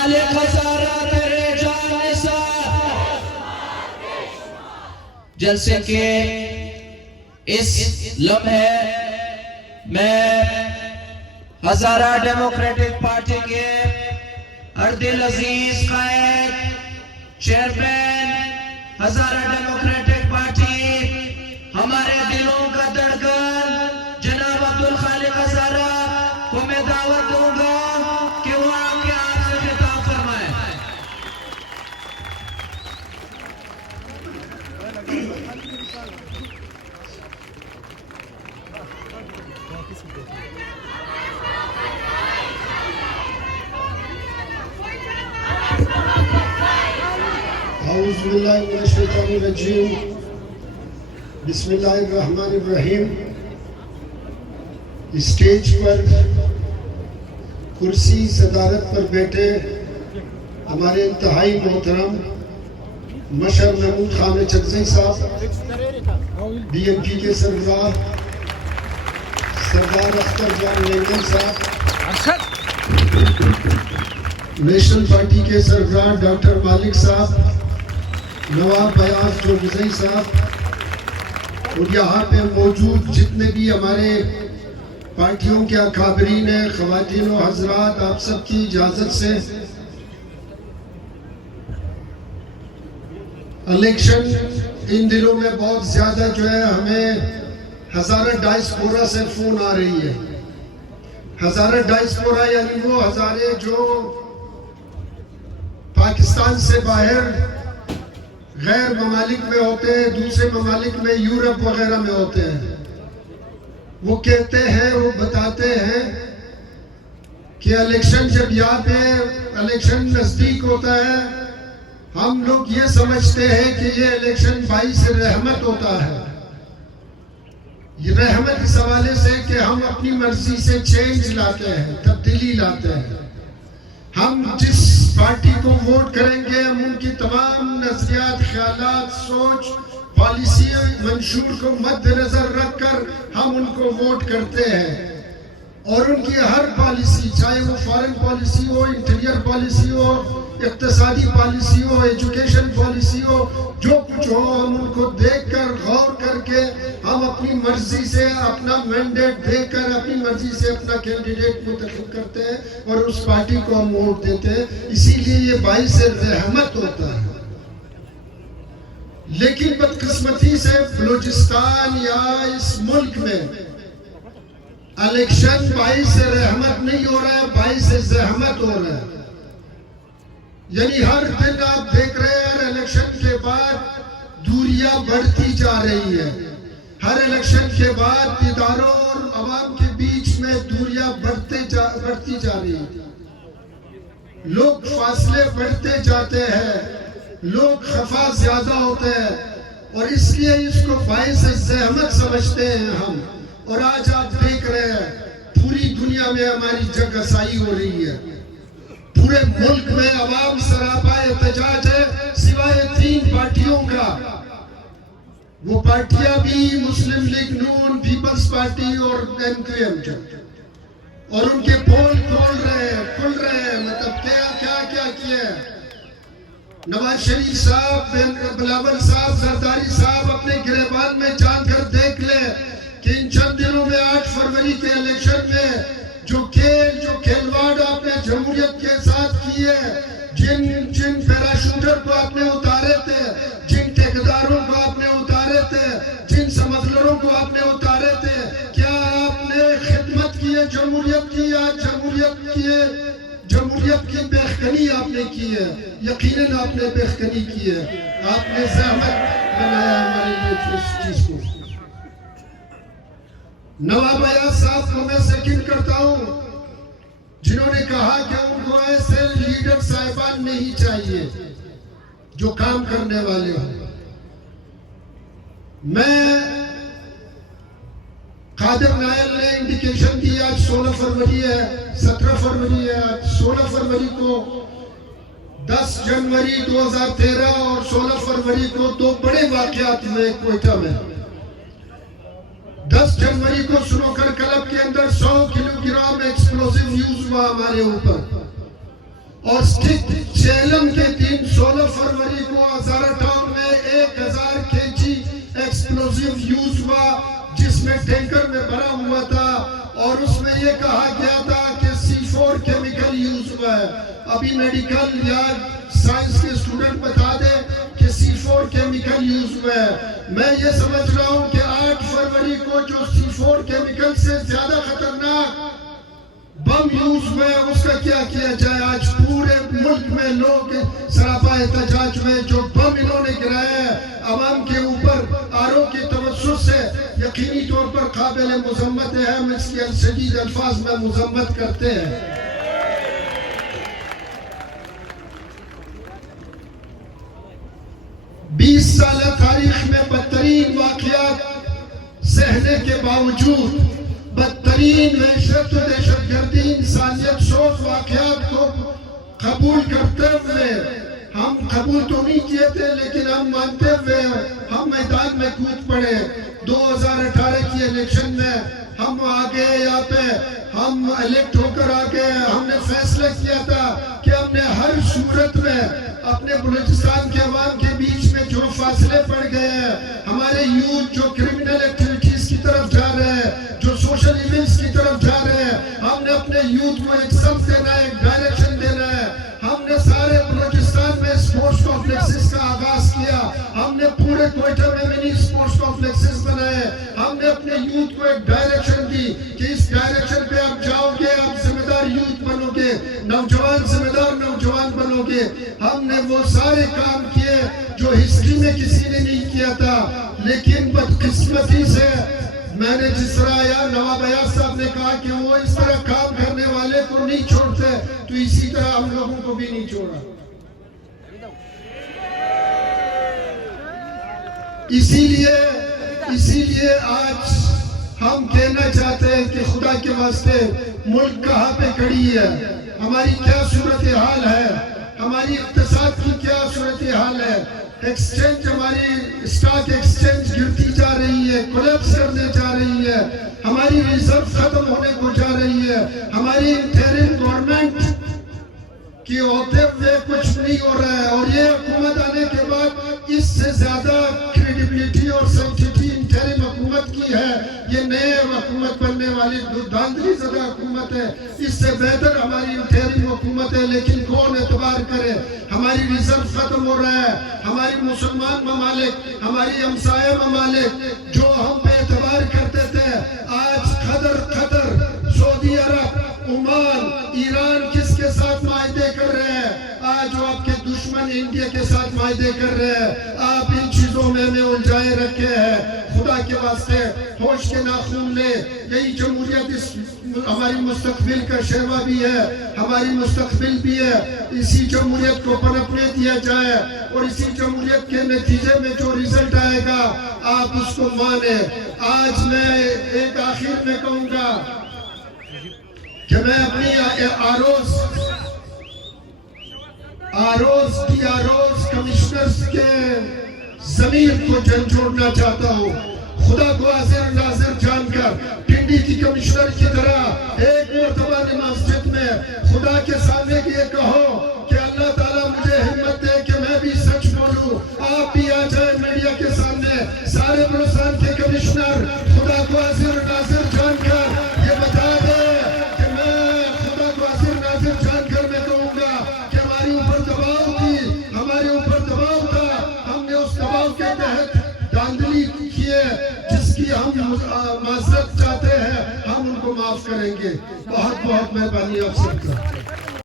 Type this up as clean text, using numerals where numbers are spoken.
خالق ہزارہ تیرے جان نثار، جلسے کے اس لمحے میں ہزارہ ڈیموکریٹک پارٹی کے اردل عزیز قائد چیئرمین ہزارہ ڈیموکریٹک پارٹی، ہمارے دلوں کا دھڑکن جناب عبدالخالق ہزارہ کو میں دعوت دوں گا کہ وہ آپ کے آپ سے خطاب فرمائے۔ اعوذ باللہ من الشیطان الرجیم، بسم اللہ الرحمن الرحیم۔ اسٹیج پر کرسی صدارت پر بیٹھے ہمارے انتہائی محترم مشر محمود خان چکزئی صاحب، بی ایم پی کے سربراہ سردار اختر جان لینگن صاحب، نیشنل پارٹی کے سربراہ ڈاکٹر مالک صاحب، نواب بیاض چوکزئی صاحب، اور یہاں پہ موجود جتنے بھی ہمارے پارٹیوں کے اکابرین ہیں، خواتین و حضرات، آپ سب کی اجازت سے الیکشن ان دنوں میں بہت زیادہ جو ہے ہمیں ہزارہ ڈائسپورا سے فون آ رہی ہے۔ ہزارہ ڈائسپورا یعنی وہ ہزارے جو پاکستان سے باہر غیر ممالک میں ہوتے ہیں، دوسرے ممالک میں یورپ وغیرہ میں ہوتے ہیں۔ وہ کہتے ہیں، وہ بتاتے ہیں کہ الیکشن جب یہاں پہ الیکشن نزدیک ہوتا ہے، ہم لوگ یہ سمجھتے ہیں کہ یہ الیکشن باعث رحمت ہوتا ہے۔ یہ رحمت اس حوالے سے کہ ہم اپنی مرضی سے چینج لاتے ہیں، تبدیلی لاتے ہیں۔ ہم جس پارٹی کو ووٹ کریں گے، ہم ان کی تمام نظریات، خیالات، سوچ، پالیسی، منشور کو مد نظر رکھ کر ہم ان کو ووٹ کرتے ہیں، اور ان کی ہر پالیسی، چاہے وہ فارن پالیسی ہو، انٹیریئر پالیسی ہو، اقتصادی پالیسی ہو، ایجوکیشن پالیسی ہو، جو کچھ ہو، ہم ان کو دیکھ کر، غور کر کے ہم اپنی مرضی سے اپنا مینڈیٹ دے کر اپنی مرضی سے اپنا کینڈیڈیٹ منتخب کرتے ہیں اور اس پارٹی کو ہم ووٹ دیتے ہیں۔ اسی لیے یہ باعث رحمت ہوتا ہے۔ لیکن بدقسمتی سے بلوچستان یا اس ملک میں الیکشن باعث رحمت نہیں ہو رہا ہے، باعث زحمت ہو رہا ہے۔ یعنی ہر دن آپ دیکھ رہے ہیں، ہر الیکشن کے بعد دوریاں بڑھتی جا رہی ہے۔ ہر الیکشن کے بعد اداروں اور عوام کے بیچ میں دوریاں بڑھتی جا رہی ہیں۔ لوگ فاصلے بڑھتے جاتے ہیں، لوگ خفا زیادہ ہوتے ہیں، اور اس لیے اس کو باعث زحمت سمجھتے ہیں ہم۔ اور آج آپ دیکھ رہے ہیں پوری دنیا میں ہماری جنگ آسائی ہو رہی ہے، پورے ملک میں عوام سراپا احتجاج ہے، سوائے 3 پارٹیوں کا۔ وہ پارٹیاں بھی مسلم لیگ نون، پیپلز پارٹی اور ایم کیو ایم کے، اور ان کے پول کھل رہے ہیں، مطلب کیا کیا ہے۔ نواز شریف صاحب، بلاول صاحب، زرداری صاحب اپنے گریبان میں جان کر دیکھ لیں کہ ان چند دنوں میں 8 فروری کے الیکشن میں جو کھیلواڑ آپ نے جمہوریت کے ساتھ کیے، جن پیراشوٹر کو آپ نے اتارے تھے، جن ٹھیکیداروں کو آپ نے اتارے تھے، جن سمگلروں کو آپ نے اتارے تھے، کیا آپ نے خدمت کی ہے جمہوریت کی، یا جمہوریت کی بےخکنی آپ نے کی ہے؟ یقیناً آپ نے بےخکنی کی ہے، آپ نے زحمت بنایا ہمارے لیے اس چیز کو۔ نواب بیاض صاحب کو میں سیکنڈ کرتا ہوں، جنہوں نے کہا کہ ان کو ایسے لیڈر صاحبان نہیں چاہیے جو کام کرنے والے ہوں۔ میں قادر نائل نے انڈیکیشن دی، آج 16 فروری ہے، 17 فروری ہے، آج 16 فروری کو 10 جنوری 2013 اور 16 فروری کو 2 بڑے واقعات ہوئے کوئٹہ میں۔ 10 جنوری کو سنوکر کلب کے اندر 100 کلو گرام ایکسپلوزیو یوز ہوا ہمارے اوپر، اور سٹک چیلم کے دن 16 فروری کو ہزارہ ٹاؤن میں 1000 kg ایکسپلوزیو یوز ہوا، جس میں ٹینکر میں بھرا ہوا تھا، اور اس میں یہ کہا گیا تھا کہ C4 کیمیکل یوز ہوا ہے۔ ابھی میڈیکل یا سائنس کے اسٹوڈنٹ بتا دے کہ C4 کیمیکل یوز ہوا ہے۔ میں یہ سمجھ رہا ہوں کہ 8 فروری کو جو C4 کیمیکل سے زیادہ خطرناک بم یوز ہوئے، اس کا کیا کیا جائے؟ آج پورے ملک میں لوگ سراپا احتجاج میں جو بم انہوں نے گرایا ہے عوام کے اوپر آرو کے توسط سے، یقینی طور پر قابل مذمت ہے۔ ہم اس کی شدید الفاظ میں مذمت کرتے ہیں۔ 20 سالہ تاریخ میں بدترین واقعات سہنے کے باوجود، بدترین وحشت و دہشت گردی انسانیت سوز واقعات کو قبول کرتے ہوئے، ہم قبول تو نہیں کیے تھے لیکن ہم مانتے ہوئے ہم میدان میں کود پڑے۔ 2018 کی الیکشن میں ہم آگے یہاں پہ ہم الیکٹ ہو کر آگے، ہم نے فیصلہ کیا تھا کہ ہم نے ہر صورت میں اپنے بلوچستان کے عوام کے بیچ میں جو فاصلے پڑ گئے ہیں، ہمارے یوتھ جو کرمنل ایکٹیویٹیز کی طرف جا رہے ہیں، جو سوشل ایونٹس کی طرف جا رہے ہیں، ہم نے اپنے یوتھ کو ایک سمت دینا ہے، ایک ڈائریکشن دینا ہے۔ ہم نے سارے بلوچستان میں سپورٹس کمپلیکسز کا آغاز کیا، ہم نے پورے کوئٹہ میں منی سپورٹس کمپلیکسز بنائے، ہم نے اپنے یوتھ کو ایک ڈائریکشن دی کہ اس ڈائریکشن پہ آپ جاؤ گے، آپ ذمہ دار یوتھ بنو گے، نوجوان ذمہ دار نوجوان بنو گے۔ ہم نے وہ سارے کام کیے جو ہسٹری میں کسی نے نہیں کیا تھا، لیکن بدقسمتی سے میں نے جس طرح یا نواب ایاز صاحب نے کہا کہ وہ اس طرح کام کرنے والے کو نہیں چھوڑتے، تو اسی طرح ہم لوگوں کو بھی نہیں چھوڑا۔ اسی لیے آج ہم کہنا چاہتے ہیں کہ خدا کے واسطے ملک کہاں پہ کھڑی ہے، ہماری کیا صورتحال ہے، ہماری اقتصاد کی کیا صورتحال ہے۔ ایکسچینج، ہماری اسٹاک ایکسچینج گرتی جا رہی ہے، کولیپس کرنے جا رہی ہے، ہماری ریزرو ختم ہونے کو جا رہی ہے، ہماری انٹرم گورنمنٹ کی ہوتے ہوئے کچھ نہیں ہو رہا ہے، اور یہ حکومت آنے کے بعد اس سے زیادہ کریڈیبلیٹی اور سینٹیٹی انٹرم حکومت کی ہے۔ یہ نئے حکومت بننے والی دھاندلی زدہ حکومت ہے، اس سے بہتر ہماری انٹرم حکومت ہے، لیکن کون اعتبار کرے؟ ہماری ریزرو ختم ہو رہا ہے، ہماری مسلمان ممالک، ہماری ہمسایہ ممالک جو ہم پہ اعتبار کرتے تھے، آج قطر، سعودی عرب، عمان، ایران کس کے ساتھ معاہدے کر رہے ہیں؟ آج وہ آپ کے دشمن انڈیا کے ساتھ معاہدے کر رہے ہیں۔ آپ ان چیزوں میں ہمیں الجھائے رکھے ہیں۔ خدا کے واسطے ہوش کے ناخن لے، یہی جمہوریت ہماری مستقبل کا شیوا بھی ہے، ہماری مستقبل بھی ہے۔ اسی جمہوریت کو پنپنے دیا جائے، اور اسی جمہوریت کے نتیجے میں جو رزلٹ آئے گا آپ اس کو مانیں۔ آج میں ایک آخر میں کہوں گا کہ میں اپنی آروز کمشنرز کے ضمیر کو جھنجھوڑنا چاہتا ہوں۔ خدا کو حاضر ناظر جان کر پنڈی کی کمشنر کی طرح ایک مرتبہ مسجد میں خدا کے سامنے یہ کہو کہ اللہ تعالیٰ مجھے ہمت دے کہ میں بھی سچ بولوں۔ آپ بھی آ جائیں میڈیا کے سامنے، سارے بلوچستان کے کمشنر خدا کو حاضر ناظر جان کر یہ بتا دے کہ میں خدا کو حاضر ناظر جان کر میں کہوں گا کہ ہمارے اوپر دباؤ تھی، ہمارے اوپر دباؤ تھا، ہم نے اس دباؤ کے تحت دھاندلی کی ہے، جس کی ہم معذرت چاہتے ہیں، ہم ان کو معاف کریں گے۔ بہت بہت مہربانی آپ سب کا۔